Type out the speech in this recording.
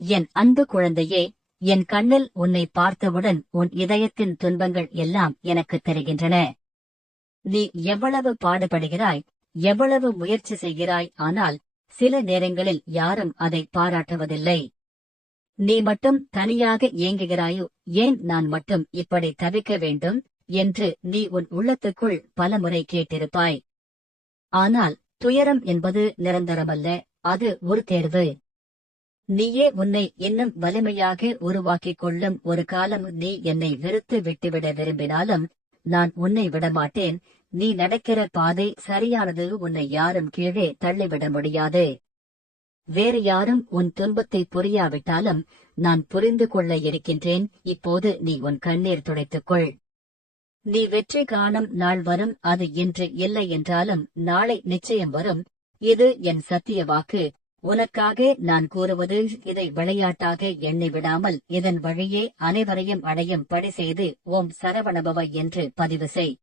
என் அன்பு குழந்தையே, என் கண்ணில் உன்னை பார்த்தவுடன் உன் இதயத்தின் துன்பங்கள் எல்லாம் எனக்கு தெரிகின்றன. நீ எவ்வளவு பாடுபடுகிறாய், எவ்வளவு முயற்சி செய்கிறாய், ஆனால் சில நேரங்களில் யாரும் அதை பாராட்டுவதில்லை. நீ மட்டும் தனியாக ஏங்குகிறாயோ, ஏன் நான் மட்டும் இப்படி தவிக்க வேண்டும் என்று நீ உன் உள்ளத்துக்குள் பலமுறை கேட்டிருப்பாய். ஆனால் துயரம் என்பது நிரந்தரமல்ல, அது ஒரு தேர்வு. நீயே உன்னை இன்னும் வலிமையாக உருவாக்கிக் கொள்ளும் ஒரு காலம். நீ என்னை வெறுத்து விட்டுவிட விரும்பினாலும் நான் உன்னை விடமாட்டேன். நீ நடக்கிற பாதை சரியானது. உன்னை யாரும் கீழே தள்ளிவிட முடியாது. வேறு யாரும் உன் துன்பத்தை புரியாவிட்டாலும் நான் புரிந்து கொள்ள இருக்கின்றேன். இப்போது நீ உன் கண்ணீர் துடைத்துக்கொள். நீ வெற்றி காணும் நாள் வரும். அது இன்று இல்லை என்றாலும் நாளை நிச்சயம் வரும். இது என் சத்திய வாக்கு. உனக்காக நான் கூறுவது இதை விளையாட்டாக எண்ணி விடாமல் இதன் வழியே அனைவரையும் அடையும் படி செய்து ஓம் சரவணபவ என்று பதிவு செய்.